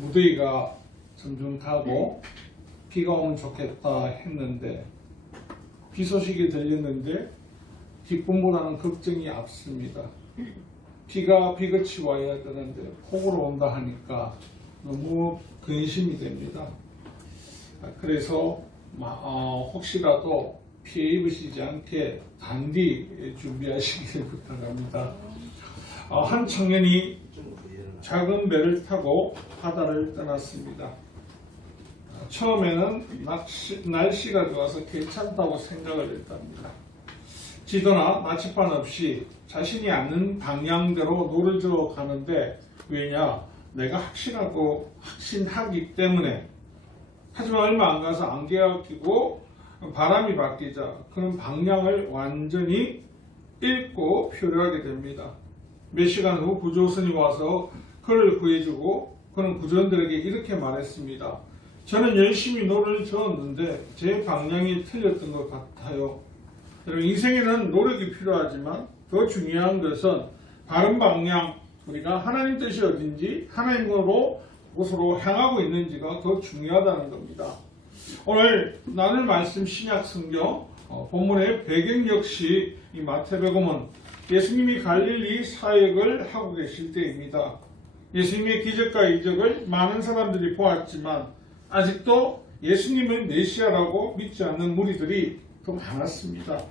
무더위가 점점 가고 비가 오면 좋겠다 했는데 비 소식이 들렸는데 기쁨보다는 걱정이 앞섭니다. 비가 비같이 와야 되는데 폭우로 온다 하니까 너무 근심이 됩니다. 그래서 혹시라도 피해 입으시지 않게 단디 준비하시길 부탁합니다. 한 청년이 작은 배를 타고 바다를 떠났습니다. 처음에는 날씨가 좋아서 괜찮다고 생각을 했답니다. 지도나 나침반 없이 자신이 아는 방향대로 노를 저어 가는데 왜냐? 내가 확신하기 때문에. 하지만 얼마 안 가서 안개가 끼고 바람이 바뀌자 그런 방향을 완전히 잃고 표류하게 됩니다. 몇 시간 후 구조선이 와서 그를 구해주고 그는 구조원들에게 이렇게 말했습니다. 저는 열심히 노를 저었는데 제 방향이 틀렸던 것 같아요. 여러분, 인생에는 노력이 필요하지만 더 중요한 것은 바른 방향, 우리가 하나님 뜻이 어딘지 하나님으로 곳으로 향하고 있는지가 더 중요하다는 겁니다. 오늘 나눌 말씀 신약 성경 본문의 배경 역시 이 마태복음은 예수님이 갈릴리 사역을 하고 계실 때입니다. 예수님의 기적과 이적을 많은 사람들이 보았지만 아직도 예수님을 메시아라고 믿지 않는 무리들이 더 많았습니다.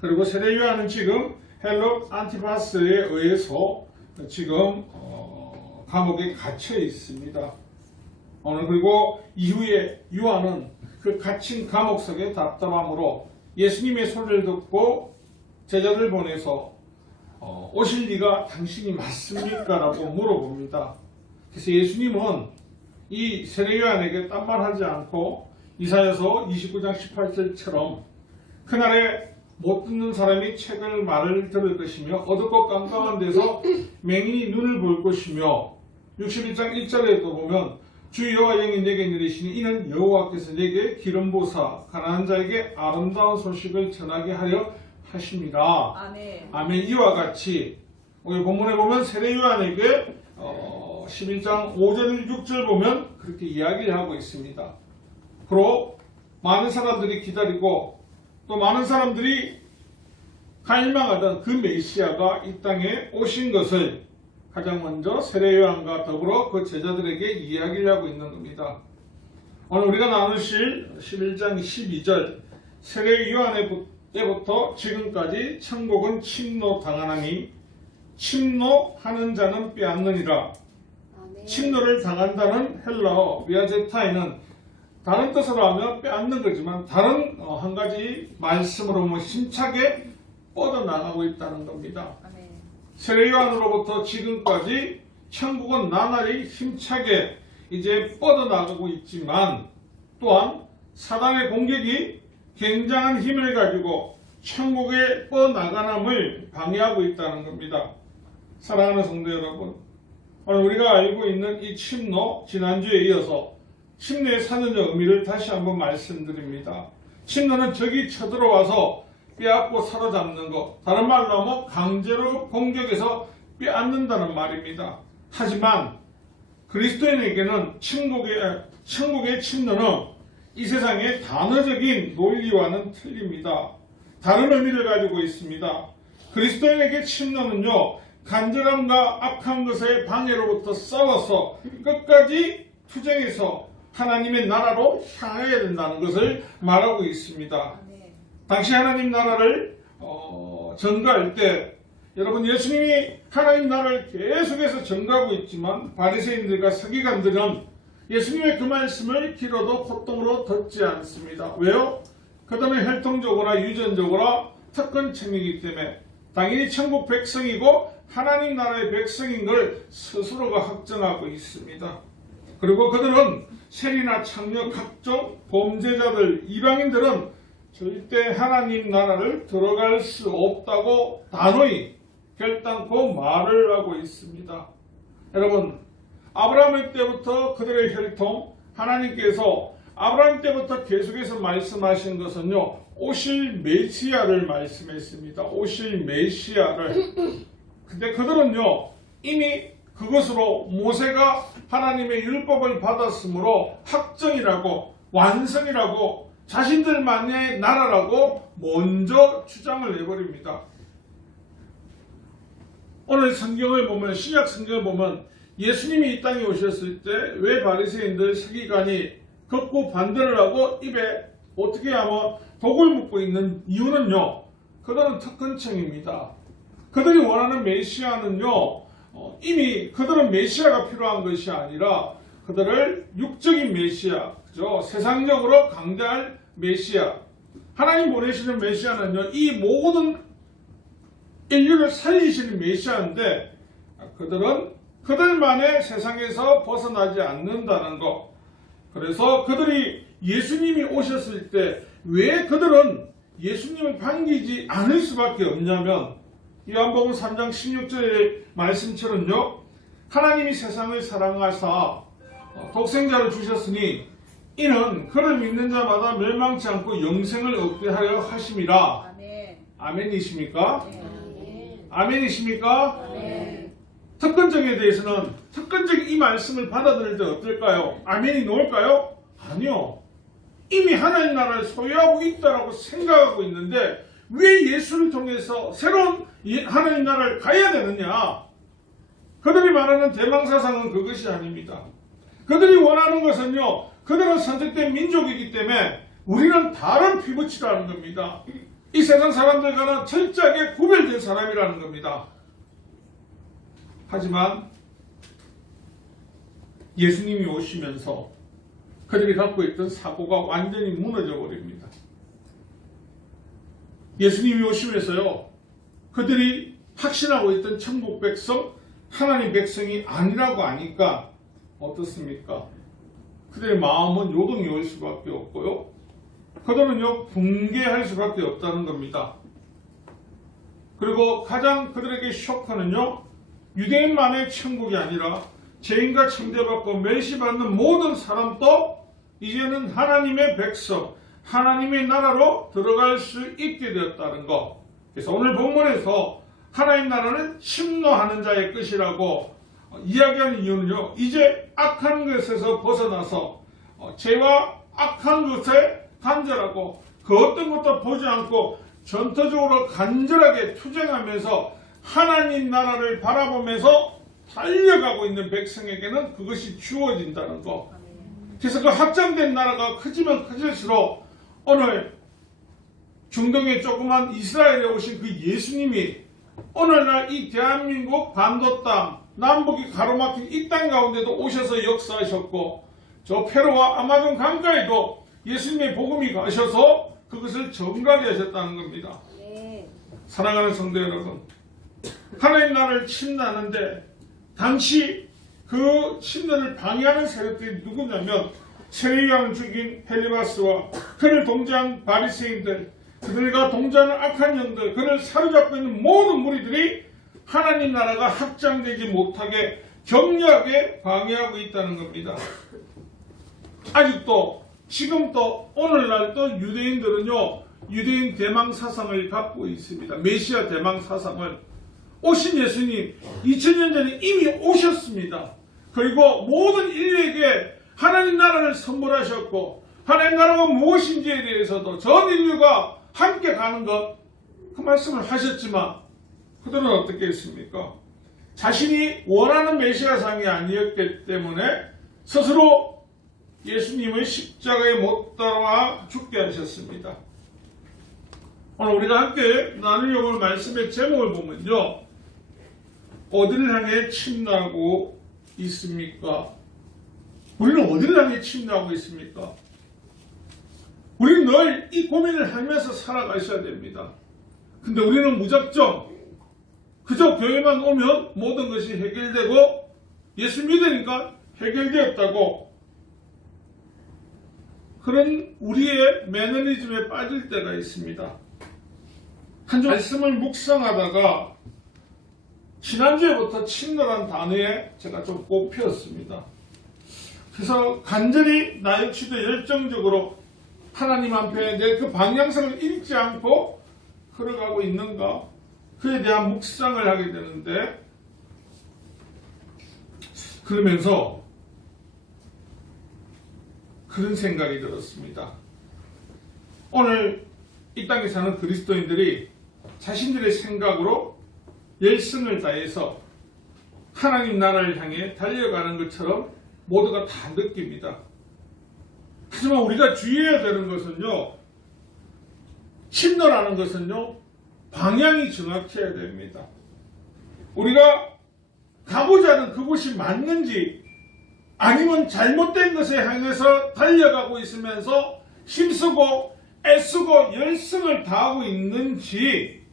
그리고 세례 요한은 지금 헬롯 안티파스에 의해서 지금 감옥에 갇혀 있습니다. 오늘 그리고 이후에 요한은 그 갇힌 감옥 속의 답답함으로 예수님의 소리를 듣고 제자들 보내서 오실 리가 당신이 맞습니까? 라고 물어봅니다. 그래서 예수님은 이 세례 요한에게 딴 말 하지 않고 이사야서 29장 18절처럼 그날에 못 듣는 사람이 책을 말을 들을 것이며 어둡고 깜깜한 데서 맹인이 눈을 볼 것이며 61장 1절에도 보면 주 여호와 영이 내게 내리시니 이는 여호와께서 내게 기름 부사 가난한 자에게 아름다운 소식을 전하게 하려 하십니다. 아멘. 이와 같이 오늘 본문에 보면 세례 요한에게 11장 5절 6절 보면 그렇게 이야기를 하고 있습니다. 그로 많은 사람들이 기다리고 또 많은 사람들이 갈망하던 그 메시아가 이 땅에 오신 것을 가장 먼저 세례 요한과 더불어 그 제자들에게 이야기를 하고 있는 겁니다. 오늘 우리가 나누실 11장 12절 세례 요한에부터 지금까지 천국은 침노당하나니 침노하는 자는 빼앗느니라. 침노를 당한다는 헬라어 위아제타에는 다른 뜻으로 하면 빼앗는 거지만 다른 한 가지 말씀으로 보면 힘차게 뻗어나가고 있다는 겁니다. 세례 요한으로부터 지금까지 천국은 나날이 힘차게 이제 뻗어나가고 있지만 또한 사단의 공격이 굉장한 힘을 가지고 천국의 뻗어나가남을 방해하고 있다는 겁니다. 사랑하는 성도 여러분, 오늘 우리가 알고 있는 이 침노, 지난주에 이어서 침노의 사전적 의미를 다시 한번 말씀드립니다. 침노는 적이 쳐들어와서 빼앗고 사로잡는 것, 다른 말로 하면 강제로 공격해서 빼앗는다는 말입니다. 하지만 그리스도인에게는 천국의 침노는 이 세상의 단어적인 논리와는 틀립니다. 다른 의미를 가지고 있습니다. 그리스도인에게 침노는요, 간절함과 악한 것의 방해로부터 싸워서 끝까지 투쟁해서 하나님의 나라로 향해야 된다는 것을 말하고 있습니다. 당시 하나님 나라를 전가할 때 여러분, 예수님이 하나님 나라를 계속해서 전가하고 있지만 바리새인들과 서기관들은 예수님의 그 말씀을 길어도 콧등으로 듣지 않습니다. 왜요? 그다음에 혈통적으로나 유전적으로 특권층이기 때문에 당연히 천국 백성이고 하나님 나라의 백성인 걸 스스로가 확정하고 있습니다. 그리고 그들은 세리나 창녀, 각종 범죄자들, 이방인들은 절대 하나님 나라를 들어갈 수 없다고 단호히 결단코 말을 하고 있습니다. 여러분, 아브라함 때부터 그들의 혈통, 하나님께서 아브라함 때부터 계속해서 말씀하신 것은요, 오실 메시아를 말씀했습니다. 오실 메시아를. 근데 그들은요, 이미 그것으로 모세가 하나님의 율법을 받았으므로 확정이라고 완성이라고 자신들만의 나라라고 먼저 주장을 해버립니다. 오늘 성경을 보면 신약 성경을 보면 예수님이 이 땅에 오셨을 때 왜 바리새인들 서기관이 걷고 반대를 하고 입에 어떻게 하면 독을 묻고 있는 이유는요. 그들은 특권층입니다. 그들이 원하는 메시아는요. 이미 그들은 메시아가 필요한 것이 아니라 그들을 육적인 메시아, 그죠? 세상적으로 강대할 메시아. 하나님 보내시는 메시아는요. 이 모든 인류를 살리시는 메시아인데 그들은 그들만의 세상에서 벗어나지 않는다는 것. 그래서 그들이 예수님이 오셨을 때 왜 그들은 예수님을 반기지 않을 수밖에 없냐면 요한복음 3장 16절의 말씀처럼요. 하나님이 세상을 사랑하사 독생자를 주셨으니 이는 그를 믿는 자마다 멸망치 않고 영생을 얻게 하려 하심이라. 아멘. 아멘이십니까? 네. 아멘이십니까? 네. 특권적에 대해서는 특권적인 이 말씀을 받아들일 때 어떨까요? 아멘이 나올까요? 아니요. 이미 하나님 나라를 소유하고 있다라고 생각하고 있는데 왜 예수를 통해서 새로운 하나님 나라를 가야 되느냐? 그들이 말하는 대망사상은 그것이 아닙니다. 그들이 원하는 것은요. 그들은 선택된 민족이기 때문에 우리는 다른 피부치라는 겁니다. 이 세상 사람들과는 철저하게 구별된 사람이라는 겁니다. 하지만 예수님이 오시면서 그들이 갖고 있던 사고가 완전히 무너져 버립니다. 예수님이 오시면서요. 그들이 확신하고 있던 천국 백성, 하나님 백성이 아니라고 하니까 어떻습니까? 그들의 마음은 요동이 올 수밖에 없고요. 그들은요. 붕괴할 수밖에 없다는 겁니다. 그리고 가장 그들에게 쇼크는요. 유대인만의 천국이 아니라 죄인과 천대받고 멸시받는 모든 사람도 이제는 하나님의 백성, 하나님의 나라로 들어갈 수 있게 되었다는 것. 그래서 오늘 본문에서 하나님 나라는 침노하는 자의 것이라고 이야기하는 이유는요. 이제 악한 것에서 벗어나서 죄와 악한 것에 단절하고 그 어떤 것도 보지 않고 전투적으로 간절하게 투쟁하면서 하나님 나라를 바라보면서 달려가고 있는 백성에게는 그것이 주어진다는 것. 그래서 그 확장된 나라가 크지만 커질수록 오늘 중동의 조그만 이스라엘에 오신 그 예수님이 오늘날 이 대한민국 반도 땅, 남북이 가로막힌 이 땅 가운데도 오셔서 역사하셨고 저 페루와 아마존 강가에도 예수님의 복음이 가셔서 그것을 정갈히 하셨다는 겁니다. 네. 사랑하는 성도 여러분, 하나님 나라를 침노하는데 당시 그 침노를 방해하는 세력들이 누구냐면 세례요한을 죽인 헬리바스와 그를 동조한 바리새인들, 그들과 동조하는 악한 영들, 그를 사로잡고 있는 모든 무리들이 하나님 나라가 확장되지 못하게 격렬하게 방해하고 있다는 겁니다. 아직도 지금도 오늘날도 유대인들은요. 유대인 대망 사상을 갖고 있습니다. 메시아 대망 사상을. 오신 예수님 2000년 전에 이미 오셨습니다. 그리고 모든 인류에게 하나님 나라를 선물하셨고 하나님 나라가 무엇인지에 대해서도 전 인류가 함께 가는 것, 그 말씀을 하셨지만 그들은 어떻게 했습니까? 자신이 원하는 메시아상이 아니었기 때문에 스스로 예수님을 십자가에 못 따라 죽게 하셨습니다. 오늘 우리가 함께 나누려고 하는 말씀의 제목을 보면요. 어디를 향해 침노하고 있습니까? 우리는 어디를 향해 침노하고 있습니까? 우리는 늘 이 고민을 하면서 살아가셔야 됩니다. 근데 우리는 무작정 그저 교회만 오면 모든 것이 해결되고 예수 믿으니까 해결되었다고 그런 우리의 매너리즘에 빠질 때가 있습니다. 한 주 말씀을 묵상하다가 지난주에부터 침노란 단어에 제가 좀 꼽혔습니다. 그래서 간절히 나 역시도 열정적으로 하나님 앞에 내 그 방향성을 잃지 않고 걸어가고 있는가, 그에 대한 묵상을 하게 되는데 그러면서 그런 생각이 들었습니다. 오늘 이 땅에 사는 그리스도인들이 자신들의 생각으로 열심을 다해서 하나님 나라를 향해 달려가는 것처럼 모두가 다 느낍니다. 하지만 우리가 주의해야 되는 것은요, 침노라는 것은요, 방향이 정확해야 됩니다. 우리가 가고자 하는 그곳이 맞는지, 아니면 잘못된 것에 향해서 달려가고 있으면서 힘쓰고 애쓰고 열심을 다하고 있는지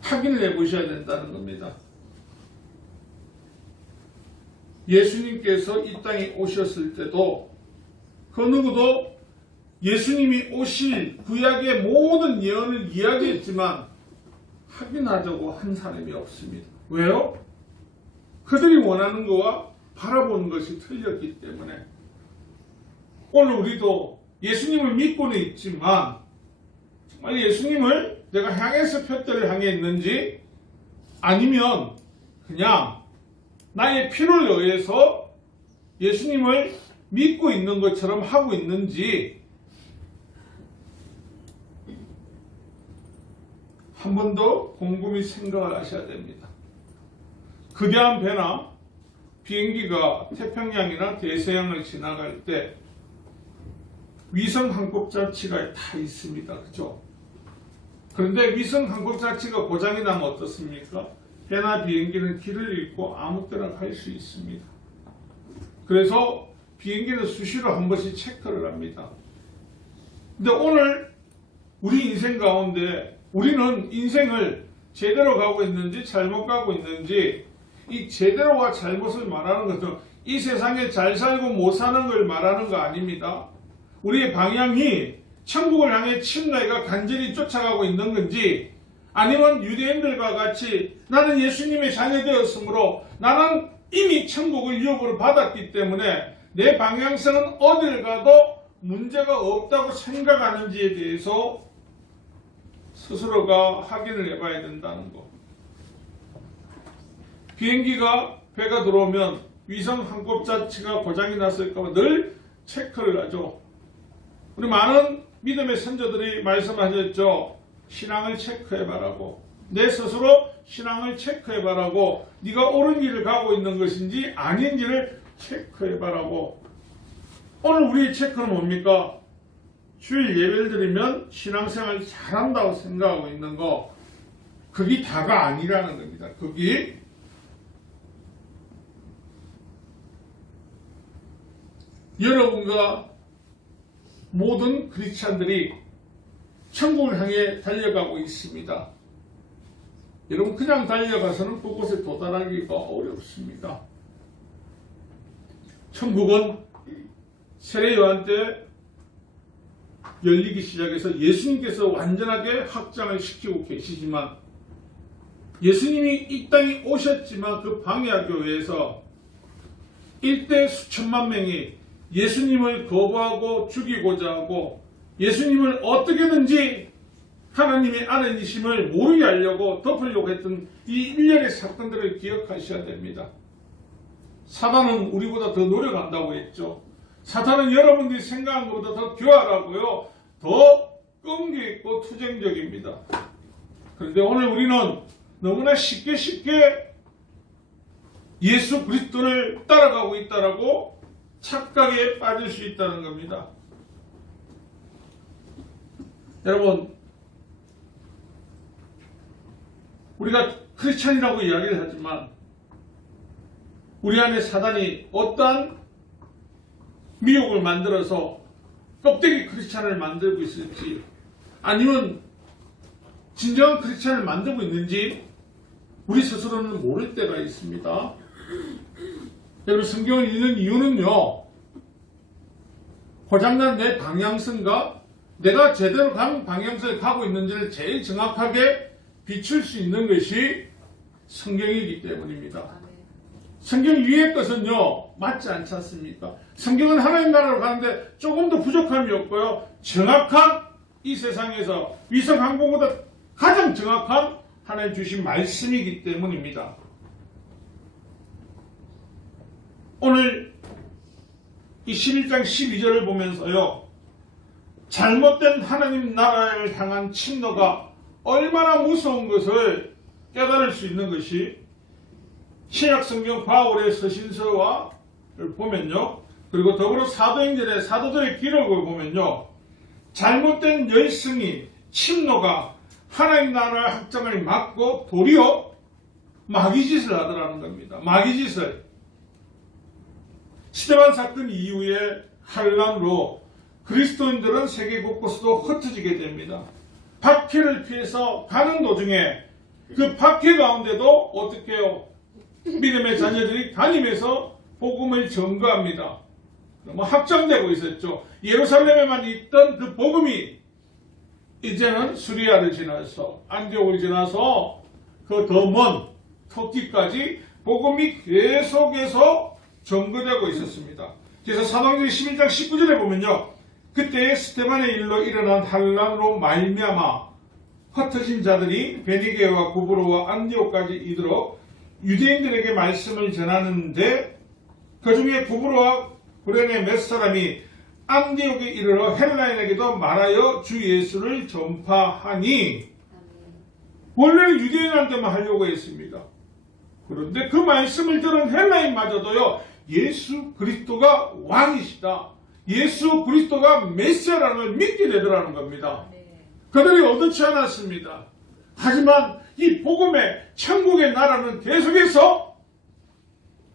확인을 해보셔야 된다는 겁니다. 예수님께서 이 땅에 오셨을 때도 그 누구도 예수님이 오실 구약의 모든 예언을 이야기했지만 확인하자고 한 사람이 없습니다. 왜요? 그들이 원하는 것과 바라보는 것이 틀렸기 때문에. 오늘 우리도 예수님을 믿고는 있지만 정말 예수님을 내가 향해서 표대를 향해 있는지, 아니면 그냥 나의 필요에 의해서 예수님을 믿고 있는 것처럼 하고 있는지 한 번 더 곰곰이 생각을 하셔야 됩니다. 거대한 배나 비행기가 태평양이나 대서양을 지나갈 때 위성 항법장치가 다 있습니다. 그죠? 그런데 위성 항법장치가 고장이 나면 어떻습니까? 배나 비행기는 길을 잃고 아무 때나 갈 수 있습니다. 그래서 비행기는 수시로 한 번씩 체크를 합니다. 근데 오늘 우리 인생 가운데 우리는 인생을 제대로 가고 있는지 잘못 가고 있는지, 이 제대로와 잘못을 말하는 것은 이 세상에 잘 살고 못 사는 걸 말하는 거 아닙니다. 우리의 방향이 천국을 향해 침례가 간절히 쫓아가고 있는 건지, 아니면 유대인들과 같이 나는 예수님의 자녀되었으므로 나는 이미 천국을 유업으로 받았기 때문에 내 방향성은 어딜 가도 문제가 없다고 생각하는지에 대해서 스스로가 확인을 해봐야 된다는 거. 비행기가 배가 들어오면 위성 항법장치가 고장이 났을까 늘 체크를 하죠. 우리 많은 믿음의 선조들이 말씀하셨죠. 신앙을 체크해봐라고. 내 스스로 신앙을 체크해봐라고. 네가 옳은 길을 가고 있는 것인지 아닌지를 체크해봐라고. 오늘 우리의 체크는 뭡니까? 주일 예배를 드리면 신앙생활 잘한다고 생각하고 있는 거, 그게 다가 아니라는 겁니다. 그게 여러분과 모든 크리스찬들이 천국을 향해 달려가고 있습니다. 여러분 그냥 달려가서는 그곳에 도달하기가 어렵습니다. 천국은 세례 요한 때 열리기 시작해서 예수님께서 완전하게 확장을 시키고 계시지만, 예수님이 이 땅에 오셨지만 그 방해하교회에서 일대 수천만 명이 예수님을 거부하고 죽이고자 하고 예수님을 어떻게든지 하나님의 아들이심을 모르게 하려고 덮으려고 했던 이 일련의 사건들을 기억하셔야 됩니다. 사단은 우리보다 더 노력한다고 했죠. 사탄은 여러분들이 생각한 것보다 더 교활하고요, 더 끈기있고 투쟁적입니다. 그런데 오늘 우리는 너무나 쉽게 예수 그리스도를 따라가고 있다라고 착각에 빠질 수 있다는 겁니다. 여러분, 우리가 크리스찬이라고 이야기를 하지만 우리 안에 사단이 어떠한 미혹을 만들어서 껍데기 크리스찬을 만들고 있을지, 아니면 진정한 크리스찬을 만들고 있는지 우리 스스로는 모를 때가 있습니다. 여러분, 성경을 읽는 이유는요, 고장난 내 방향성과 내가 제대로 간 방향성에 가고 있는지를 제일 정확하게 비출 수 있는 것이 성경이기 때문입니다. 성경 위의 것은요, 맞지 않지 않습니까? 성경은 하나님 나라로 가는데 조금도 부족함이 없고요, 정확한 이 세상에서 위성 항공보다 가장 정확한 하나님 주신 말씀이기 때문입니다. 오늘 이 11장 12절을 보면서요, 잘못된 하나님 나라를 향한 침노가 얼마나 무서운 것을 깨달을 수 있는 것이 신약성경 바울의 서신서와 보면요, 그리고 더불어 사도행전의 사도들의 기록을 보면요, 잘못된 열성이 침노가 하나님 나라 확장을 막고 도리어 마귀짓을 하더라는 겁니다. 마귀짓을. 스데반 사건 이후에 환란으로 그리스도인들은 세계 곳곳으로 흩어지게 됩니다. 박해를 피해서 가는 도중에 그 박해 가운데도 어떻게 해요? 믿음의 자녀들이 다니면서 복음을 전거합니다. 확장되고 있었죠. 예루살렘에만 있던 그 복음이 이제는 수리아를 지나서 안디옥을 지나서 그 더 먼 터키까지 복음이 계속해서 전거되고 있었습니다. 그래서 사도행전 11장 19절에 보면요, 그때 스데반의 일로 일어난 환란으로 말미암아 흩어진 자들이 베니게와 구브로와 안디옥까지 이르러 유대인들에게 말씀을 전하는데, 그 중에 구브로와 구레네 몇 사람이 안디옥에 이르러 헬라인에게도 말하여 주 예수를 전파하니, 원래는 유대인한테만 하려고 했습니다. 그런데 그 말씀을 들은 헬라인마저도요, 예수 그리스도가 왕이시다, 예수 그리스도가 메시아라는 걸 믿게 되더라는 겁니다. 그들이 얻지 않았습니다. 하지만 이 복음의 천국의 나라는 계속해서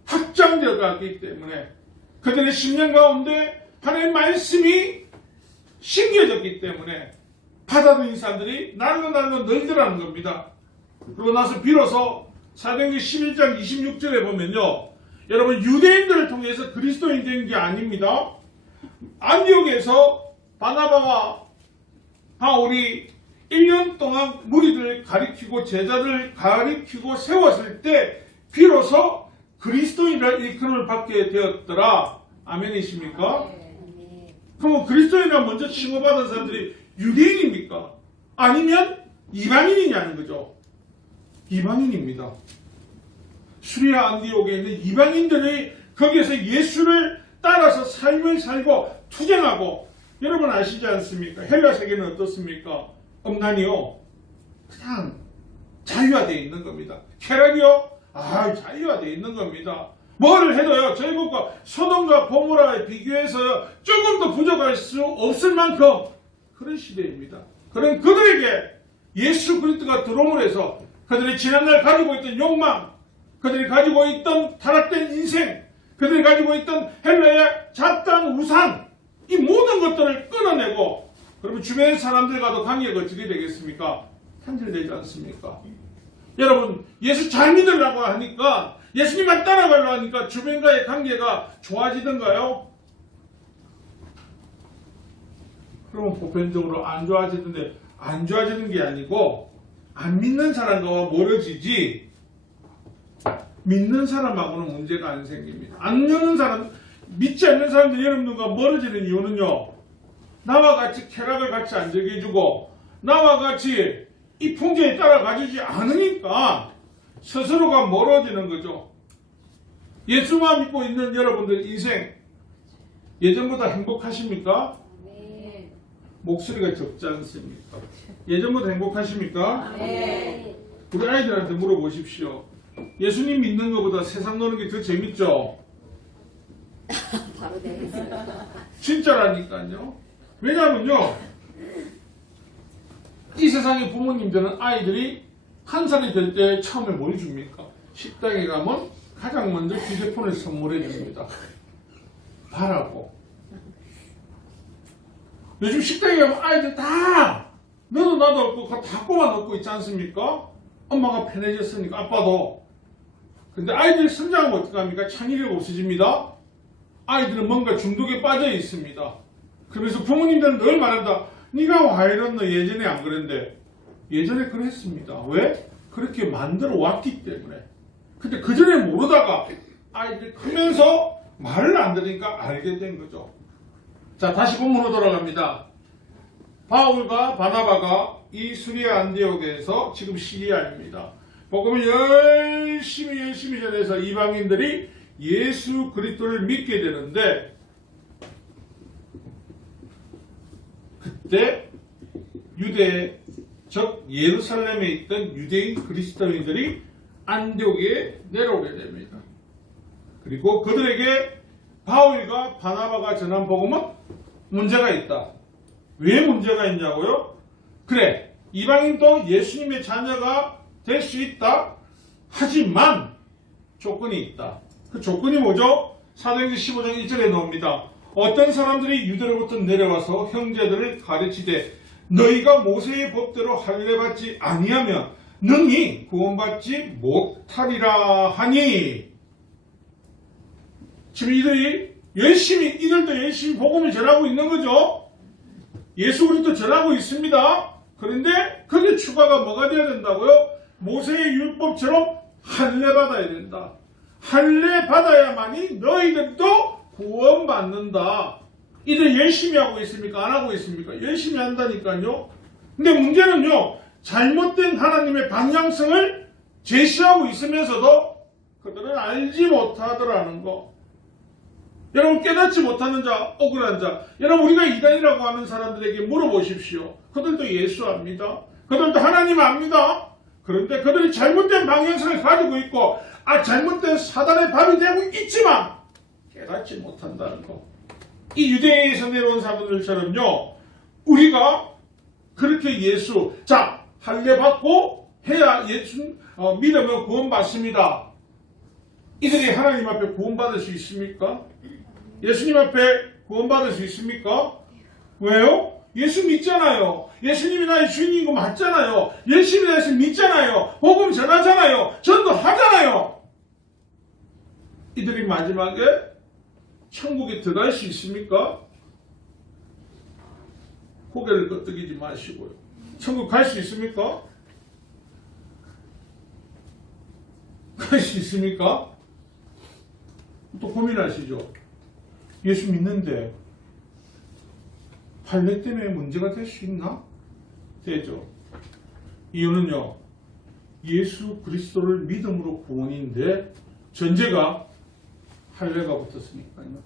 확장되어 갔기 때문에 그들의 심령 가운데 하나님의 말씀이 심겨졌기 때문에 받아들인 사람들이 날로 늘더라는 겁니다. 그러고 나서 비로소 사도행전 11장 26절에 보면요, 여러분, 유대인들을 통해서 그리스도인 된 게 아닙니다. 안디옥에서 바나바와 바울이 1년 동안 무리들을 가리키고 제자를 가리키고 세웠을 때 비로소 그리스도인이라 일컬음을 받게 되었더라. 아멘이십니까? 그럼 그리스도인이라 먼저 칭호받은 사람들이 유대인입니까? 아니면 이방인이냐는 거죠. 이방인입니다. 수리아 안디옥에 있는 이방인들이 거기에서 예수를 따라서 삶을 살고 투쟁하고, 여러분 아시지 않습니까? 헬라 세계는 어떻습니까? 음란이요, 그냥 자유화되어 있는 겁니다. 쾌락이요, 자유화되어 있는 겁니다. 뭐를 해도요, 저희국과 소돔과 고모라에 비교해서 조금 더 부족할 수 없을 만큼 그런 시대입니다. 그런 그들에게 예수 그리스도가 들어옴으로 해서 그들이 지난날 가지고 있던 욕망, 그들이 가지고 있던 타락된 인생, 그들이 가지고 있던 헬라의 잡다한 우상, 이 모든 것들을 끊어내고, 그러면 주변의 사람들과도 관계가 어떻게 되겠습니까? 단절되지 않습니까? 여러분, 예수 잘 믿으려고 하니까, 예수님만 따라가려고 하니까 주변과의 관계가 좋아지던가요? 그러면 보편적으로 안 좋아지는데, 안 좋아지는 게 아니고 안 믿는 사람과 멀어지지, 믿는 사람하고는 문제가 안 생깁니다. 안 믿는 사람, 믿지 않는 사람들이 여러분들과 멀어지는 이유는요, 나와 같이 쾌락을 같이 안 즐겨주고 나와 같이 이 풍경에 따라가주지 않으니까 스스로가 멀어지는 거죠. 예수만 믿고 있는 여러분들 인생 예전보다 행복하십니까? 네. 목소리가 적지 않습니까? 예전보다 행복하십니까? 네. 우리 아이들한테 물어보십시오. 예수님 믿는 것보다 세상 노는 게 더 재밌죠? 바로 되겠습니다. 진짜라니까요. 왜냐하면요, 이 세상의 부모님들은 아이들이 한 살이 될 때 처음에 뭘 줍니까? 식당에 가면 가장 먼저 휴대폰을 선물해 줍니다. 바라고. 요즘 식당에 가면 아이들 다 너도 나도 없고 다 꼬마 넣고 있지 않습니까? 엄마가 편해졌으니까, 아빠도. 근데 아이들이 성장하면 어떻게 합니까? 창의력이 없어집니다. 아이들은 뭔가 중독에 빠져 있습니다. 그래서 부모님들은 늘 말한다. 네가 와 이랬노? 예전에 안 그랬는데. 예전에 그랬습니다. 왜? 그렇게 만들어 왔기 때문에. 근데 그 전에 모르다가 아이들이 크면서 말을 안 들으니까 알게 된 거죠. 자, 다시 본문으로 돌아갑니다. 바울과 바나바가 이 수리아 안디옥에서, 지금 시리아입니다, 복음을 열심히 전해서 이방인들이 예수 그리스도를 믿게 되는데 그때 유대 즉 예루살렘에 있던 유대인 그리스도인들이 안디옥에 내려오게 됩니다. 그리고 그들에게 바울과 바나바가 전한 복음은 문제가 있다. 왜 문제가 있냐고요? 그래, 이방인도 예수님의 자녀가 될 수 있다. 하지만 조건이 있다. 그 조건이 뭐죠? 사도행전 15장 1절에 나옵니다. 어떤 사람들이 유대로부터 내려와서 형제들을 가르치되 너희가 모세의 법대로 할례받지 아니하면 능히 구원받지 못하리라 하니. 지금 이들도 열심히 복음을 전하고 있는 거죠. 예수 그리스도 전하고 있습니다. 그런데 그게 추가가 뭐가 되어야 된다고요? 모세의 율법처럼 할례받아야 된다. 할례받아야만이 너희들도 구원받는다. 이들 열심히 하고 있습니까? 안 하고 있습니까? 열심히 한다니까요. 근데 문제는요, 잘못된 하나님의 방향성을 제시하고 있으면서도 그들은 알지 못하더라는 거. 여러분, 깨닫지 못하는 자, 억울한 자. 여러분, 우리가 이단이라고 하는 사람들에게 물어보십시오. 그들도 예수 압니다. 그들도 하나님 압니다. 그런데 그들이 잘못된 방향성을 가지고 있고, 잘못된 사단의 밥이 되고 있지만 깨닫지 못한다는 거. 이 유대인에서 내려온 사람들처럼요, 우리가 그렇게 할례 받고 해야 믿으면 구원받습니다. 이들이 하나님 앞에 구원받을 수 있습니까? 예수님 앞에 구원받을 수 있습니까? 왜요? 예수 믿잖아요. 예수님이 나의 주인인 거 맞잖아요. 열심히 해서 믿잖아요. 복음 전하잖아요. 전도하잖아요. 이들이 마지막에 천국에 들어갈 수 있습니까? 고개를 끄덕이지 마시고요. 천국 갈 수 있습니까? 갈 수 있습니까? 또 고민하시죠. 예수 믿는데 할례 때문에 문제가 될 수 있나? 되죠. 이유는요, 예수 그리스도를 믿음으로 구원인데 전제가 할례가 붙었으니까요.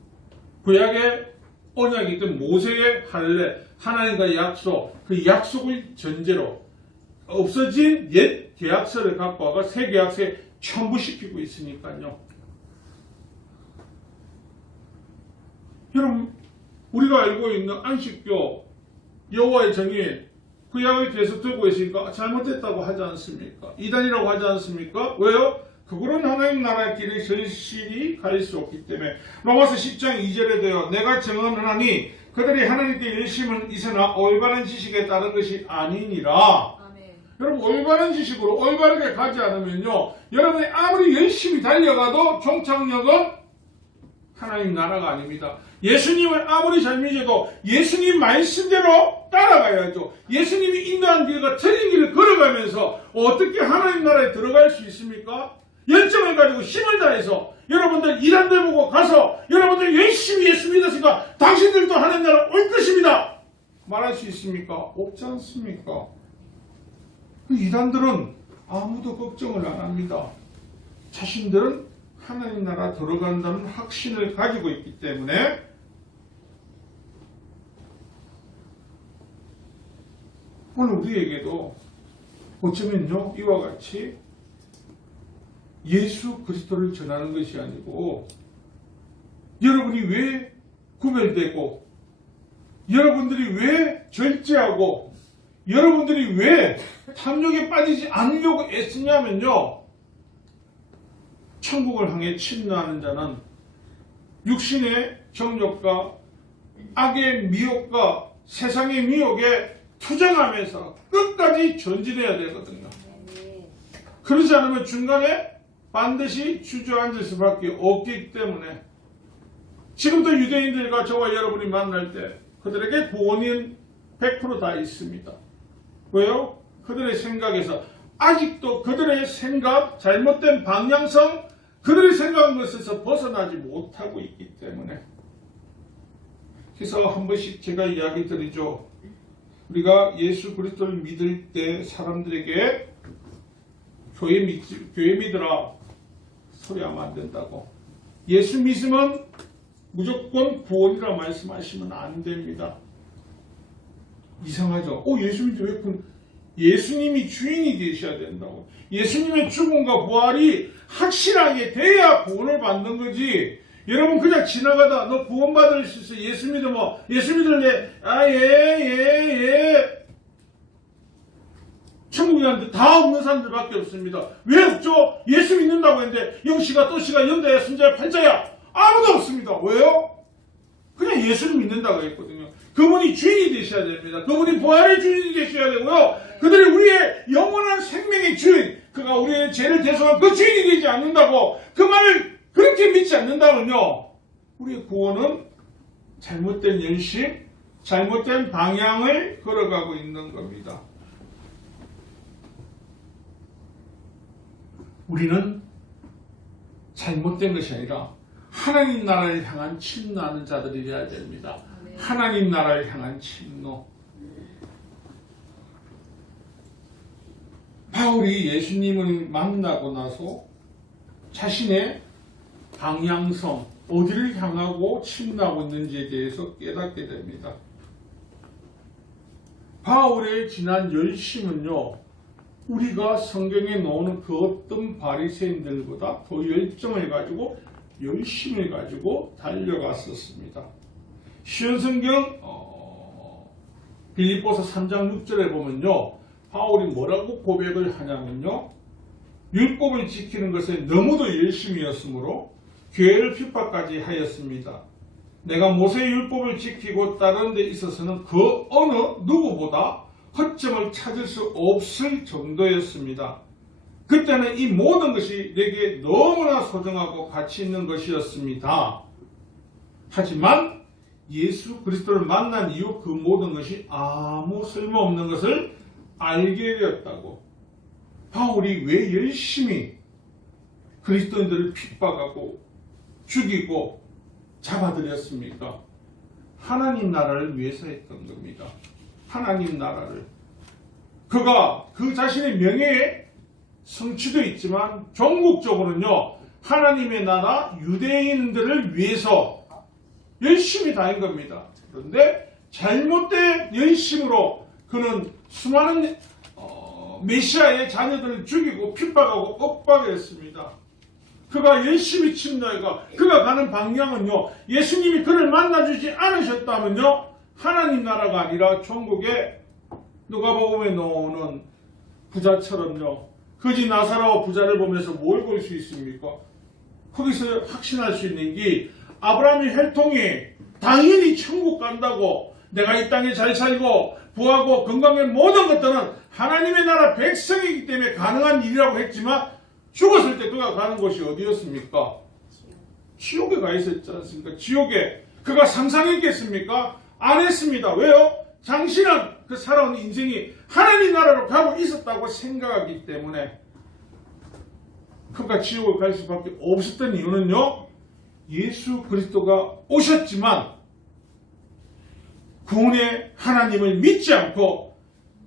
구약의 언약이 있던 모세의 할례, 하나님과의 약속, 그 약속을 전제로 없어진 옛 계약서를 갖고 와가 새 계약서에 첨부시키고 있으니까요. 여러분, 우리가 알고 있는 안식교, 여호와의 정인, 그 약을 계속 들고 있으니까 잘못됐다고 하지 않습니까? 이단이라고 하지 않습니까? 왜요? 그거는 하나님 나라의 길을 절실히 갈 수 없기 때문에. 로마서 10장 2절에도요, 내가 정언하니 그들이 하나님께 열심은 있으나 올바른 지식에 따른 것이 아니니라. 아멘. 여러분, 올바른 지식으로 올바르게 가지 않으면요, 여러분이 아무리 열심히 달려가도 종착역은 하나님 나라가 아닙니다. 예수님을 아무리 잘 믿어도 예수님 말씀대로 따라가야죠. 예수님이 인도한 길과 틀린 길을 걸어가면서 어떻게 하나님 나라에 들어갈 수 있습니까? 열정을 가지고 힘을 다해서 여러분들 이단들 보고 가서 여러분들 열심히 예수 믿었으니까 당신들도 하나님 나라 올 것입니다. 말할 수 있습니까? 없지 않습니까? 그 이단들은 아무도 걱정을 안 합니다. 자신들은 하나님 나라 들어간다는 확신을 가지고 있기 때문에 오늘 우리에게도 어쩌면요, 이와 같이 예수 그리스도를 전하는 것이 아니고 여러분이 왜 구별되고 여러분들이 왜 절제하고 여러분들이 왜 탐욕에 빠지지 않으려고 애쓰냐면요, 천국을 향해 침노하는 자는 육신의 정욕과 악의 미혹과 세상의 미혹에 투쟁하면서 끝까지 전진해야 되거든요. 그러지 않으면 중간에 반드시 주저앉을 수밖에 없기 때문에 지금도 유대인들과 저와 여러분이 만날 때 그들에게 구원은 100% 다 있습니다. 왜요? 그들의 생각에서 아직도 그들의 생각, 잘못된 방향성, 그들이 생각한 것에서 벗어나지 못하고 있기 때문에. 그래서 한 번씩 제가 이야기 드리죠. 우리가 예수 그리스도를 믿을 때 사람들에게 교회 믿으라 소리하면 안 된다고. 예수 믿으면 무조건 구원이라 말씀하시면 안 됩니다. 이상하죠? 예수 믿으면 왜 예수님이 주인이 되셔야 된다고. 예수님의 죽음과 부활이 확실하게 돼야 구원을 받는 거지. 여러분 그냥 지나가다 너 구원받을 수 있어. 예수 믿으면 예수 믿을래? 예. 천국에 갔는데 다 없는 사람들밖에 없습니다. 왜 없죠? 예수 믿는다고 했는데 영시가 또시가 연자야 순자야 팔자야 아무도 없습니다. 왜요? 그냥 예수를 믿는다고 했거든요. 그분이 주인이 되셔야 됩니다. 그분이 부활의 주인이 되셔야 되고요. 그들이 우리의 영원한 생명의 주인, 그가 우리의 죄를 대속한 그 주인이 되지 않는다고, 그 말을 그렇게 믿지 않는다면요, 우리의 구원은 잘못된 열심, 잘못된 방향을 걸어가고 있는 겁니다. 우리는 잘못된 것이 아니라 하나님 나라를 향한 침노하는 자들이 되어야 됩니다. 하나님 나라를 향한 침노. 바울이 예수님을 만나고 나서 자신의 방향성, 어디를 향하고 침노하고 있는지에 대해서 깨닫게 됩니다. 바울의 지난 열심은요, 우리가 성경에 나오는 그 어떤 바리새인들보다 더 열정을 가지고 열심을 가지고 달려갔었습니다. 시온성경 빌립보서 3장 6절에 보면요, 바울이 뭐라고 고백을 하냐면요, 율법을 지키는 것에 너무도 열심이었으므로 교회를 핍박까지 하였습니다. 내가 모세의 율법을 지키고 따르는 데 있어서는 그 어느 누구보다 허점을 찾을 수 없을 정도였습니다. 그때는 이 모든 것이 내게 너무나 소중하고 가치 있는 것이었습니다. 하지만 예수 그리스도를 만난 이후 그 모든 것이 아무 쓸모없는 것을 알게 되었다고. 바울이 왜 열심히 그리스도인들을 핍박하고 죽이고 잡아들였습니까? 하나님 나라를 위해서 했던 겁니다. 하나님 나라를. 그가 그 자신의 명예에 성취도 있지만 전국적으로는요, 하나님의 나라 유대인들을 위해서 열심히 다닌 겁니다. 그런데 잘못된 열심으로 그는 수많은 메시아의 자녀들을 죽이고 핍박하고 엇박했습니다. 그가 열심히 침노해가 그가 가는 방향은요, 예수님이 그를 만나주지 않으셨다면요, 하나님 나라가 아니라 천국에 누가복음에 나오는 부자처럼요, 거지 나사로와 부자를 보면서 뭘 볼 수 있습니까? 거기서 확신할 수 있는 게 아브라함의 혈통이 당연히 천국 간다고, 내가 이 땅에 잘 살고 부하고 건강한 모든 것들은 하나님의 나라 백성이기 때문에 가능한 일이라고 했지만 죽었을 때 그가 가는 곳이 어디였습니까? 지옥에 가 있었지 않습니까? 지옥에. 그가 상상했겠습니까? 안 했습니다. 왜요? 당신은 그 살아온 인생이 하나님 나라로 가고 있었다고 생각하기 때문에. 그가 지옥을 갈 수밖에 없었던 이유는요, 예수 그리스도가 오셨지만 구원의 하나님을 믿지 않고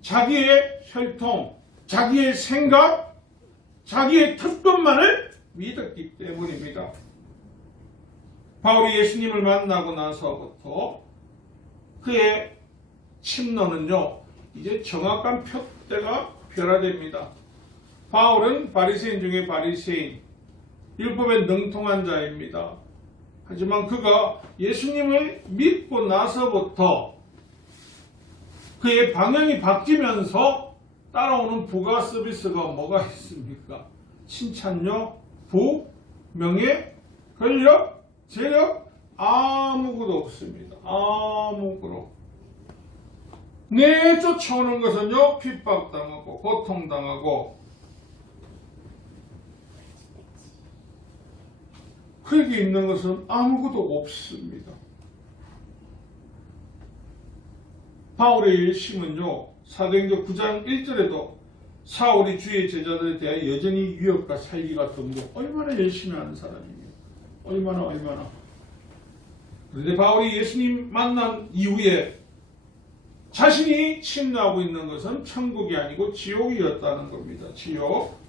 자기의 혈통, 자기의 생각, 자기의 특권만을 믿었기 때문입니다. 바울이 예수님을 만나고 나서부터 그의 침노는요, 이제 정확한 표대가 변화됩니다. 바울은 바리새인 중에 바리새인, 율법에 능통한 자입니다. 하지만 그가 예수님을 믿고 나서부터 그의 방향이 바뀌면서 따라오는 부가 서비스가 뭐가 있습니까? 칭찬요, 부, 명예, 권력, 재력, 아무것도 없습니다. 아무것도. 쫓아오는 것은요, 핍박당하고 고통당하고, 그에게 있는 것은 아무것도 없습니다. 바울의 열심은요, 사도행전 9장 1절에도 사울이 주의 제자들에 대해 여전히 유혹과 살기가 덤고 얼마나 열심히 하는 사람이에요. 얼마나. 그런데 바울이 예수님 만난 이후에 자신이 침노하고 있는 것은 천국이 아니고 지옥이었다는 겁니다. 지옥.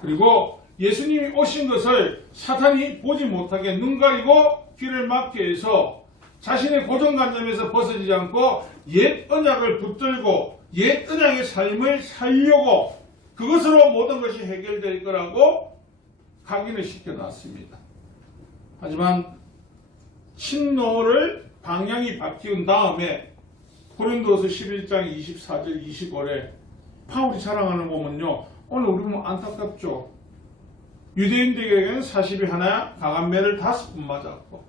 그리고 예수님이 오신 것을 사탄이 보지 못하게 눈 가리고 귀를 막게 해서 자신의 고정관념에서 벗어지지 않고 옛 언약을 붙들고 옛 언약의 삶을 살려고 그것으로 모든 것이 해결될 거라고 각인을 시켜놨습니다. 하지만 침노를 방향이 바뀌운 다음에 고린도서 11장 24절 25절에 바울이 자랑하는 거 보면요. 오늘 우리 보면 안타깝죠. 유대인들에게는 40이 하나 강한 매를 5번 맞았고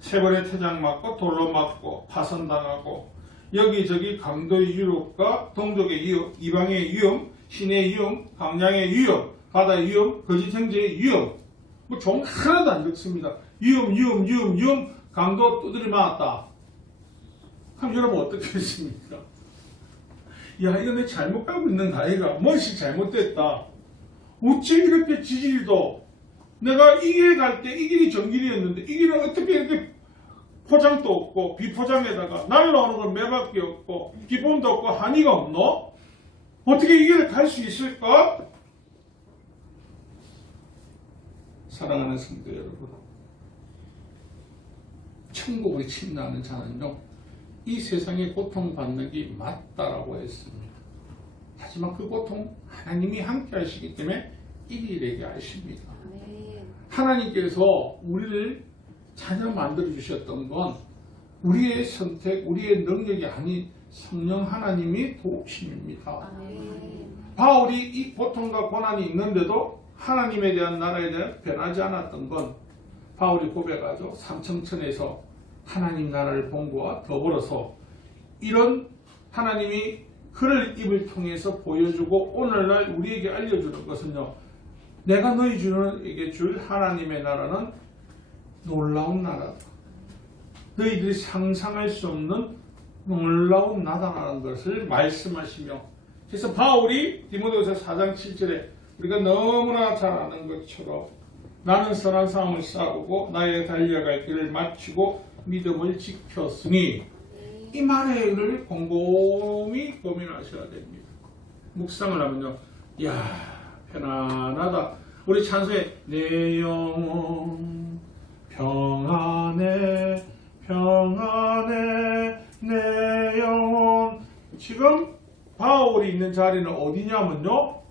3번의 태장 맞고 돌로 맞고 파선당하고 여기저기 강도의 유혹과 동족의 유혹, 이방의 위험, 신의 위험, 광양의 위험, 바다의 위험, 거짓 형제의 위험 뭐 종 하나도 안 적습니다. 위험, 강도 두드려 맞았다. 그럼 여러분 어떻게 했습니까? 야, 이거 내 잘못 가고 있는 거 아이가? 무엇이 잘못됐다. 어째 이렇게 지질도 내가 이 길 갈 때 이 길이 정길이었는데 이 길은 어떻게 이렇게 포장도 없고 비포장에다가 날라오는 건 매밖에 없고 기본도 없고 한의가 없노? 어떻게 이 길을 갈 수 있을까? 사랑하는 성도 여러분, 천국을 침노하는 자는요 이 세상에 고통받는 게 맞다라고 했습니다. 하지만 그 고통 하나님이 함께 하시기 때문에 이기게 하십니다. 하나님께서 우리를 자녀 만들어 주셨던 건 우리의 선택, 우리의 능력이 아닌 성령 하나님이 도우심입니다. 바울이 이 고통과 고난이 있는데도 하나님에 대한 나라에 대한 변하지 않았던 건 바울이 고백하죠. 삼청천에서 하나님 나라를 본 거와 더불어서 이런 하나님이 그를 입을 통해서 보여주고 오늘날 우리에게 알려주는 것은요. 내가 너희에게 줄 하나님의 나라는 놀라운 나라다. 너희들이 상상할 수 없는 놀라운 나라라는 것을 말씀하시며 그래서 바울이 디모데후서 4장 7절에 우리가 너무나 잘 아는 것처럼 나는 선한 싸움을 싸우고 나의 달려갈 길을 마치고 믿음을 지켰으니 이 말을 곰곰이 고민하셔야 됩니다. 묵상을 하면요. 이야 편안하다. 우리 찬송에 내 영혼 평안해 평안해 내 영혼. 지금 바울이 있는 자리는 어디냐면요.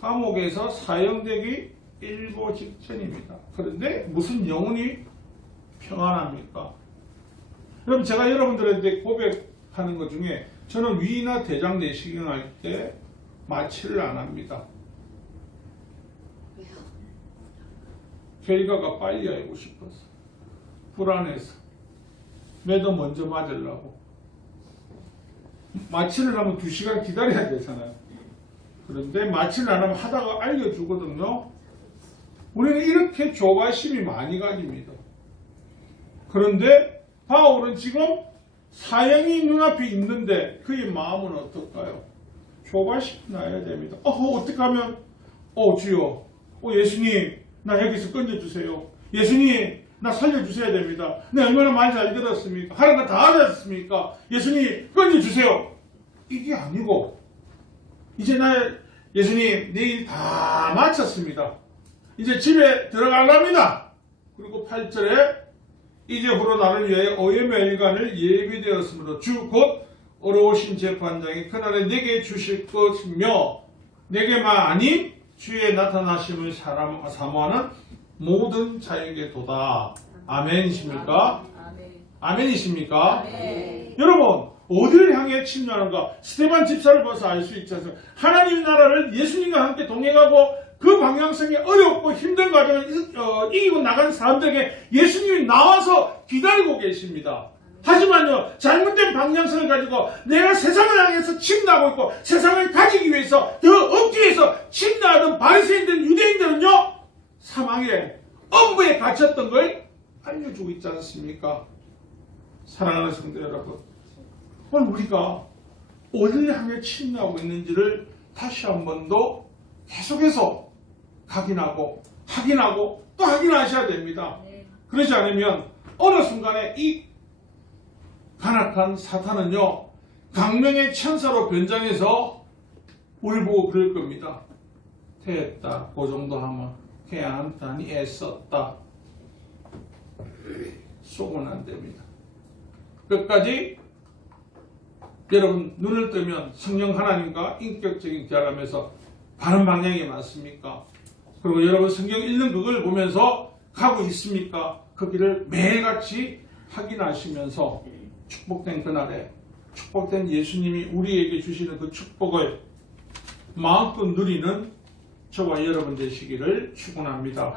감옥에서 사형되기 일보 직전입니다. 그런데 무슨 영혼이 평안합니까? 그럼 제가 여러분들한테 고백하는 것 중에 저는 위나 대장 내시경 할 때 마취를 안 합니다. 왜요? 결과가 빨리 알고 싶어서 불안해서 매도 먼저 맞으려고. 마취를 하면 2시간 기다려야 되잖아요. 그런데 마취를 안 하면 하다가 알려주거든요. 우리는 이렇게 조바심이 많이 가집니다. 그런데 바울은 지금 사형이 눈앞에 있는데 그의 마음은 어떨까요? 조바심이 나야 됩니다. 어떻게 하면 주여 예수님 나 여기서 건져주세요. 예수님 나 살려주셔야 됩니다. 내가 얼마나 많이 잘 들었습니까? 하는 거 다 알았습니까? 예수님 건져주세요. 이게 아니고 이제 예수님 내일 다 마쳤습니다. 이제 집에 들어가랍니다. 그리고 8절에 이제후로 나를 위하여 오해멸관을 예비되었으므로 주 곧 어려우신 재판장이 그날에 내게 주실 것이며 내게만 아닌 주의 나타나심을 사모하는 모든 자에게 도다. 아멘이십니까? 아멘이십니까? 여러분 어디를 향해 침략하는가? 스데반 집사를 봐서 알 수 있지 않습니까? 하나님 나라를 예수님과 함께 동행하고 그 방향성이 어렵고 힘든 과정을 이기고 나가는 사람들에게 예수님이 나와서 기다리고 계십니다. 하지만요, 잘못된 방향성을 가지고 내가 세상을 향해서 침략하고 있고 세상을 가지기 위해서 더 얻기 위해서 침략하던 바리새인들, 유대인들은요, 사망의 엄부에 갇혔던 걸 알려주고 있지 않습니까? 사랑하는 성도 여러분, 오늘 우리가 어디를 향해 침략하고 있는지를 다시 한 번 더 계속해서 확인하고 또 확인하셔야 됩니다. 그러지 않으면 어느 순간에 이 간악한 사탄은요, 강명의 천사로 변장해서 우리 보고 그럴 겁니다. 됐다, 그 정도 하면 간단히 애썼다. 속은 안 됩니다. 끝까지 여러분 눈을 뜨면 성령 하나님과 인격적인 대화하면서 바른 방향이 맞습니까? 그리고 여러분 성경 읽는 그걸 보면서 가고 있습니까? 그 길을 매일같이 확인하시면서 축복된 그날에 축복된 예수님이 우리에게 주시는 그 축복을 마음껏 누리는 저와 여러분 되시기를 축원합니다.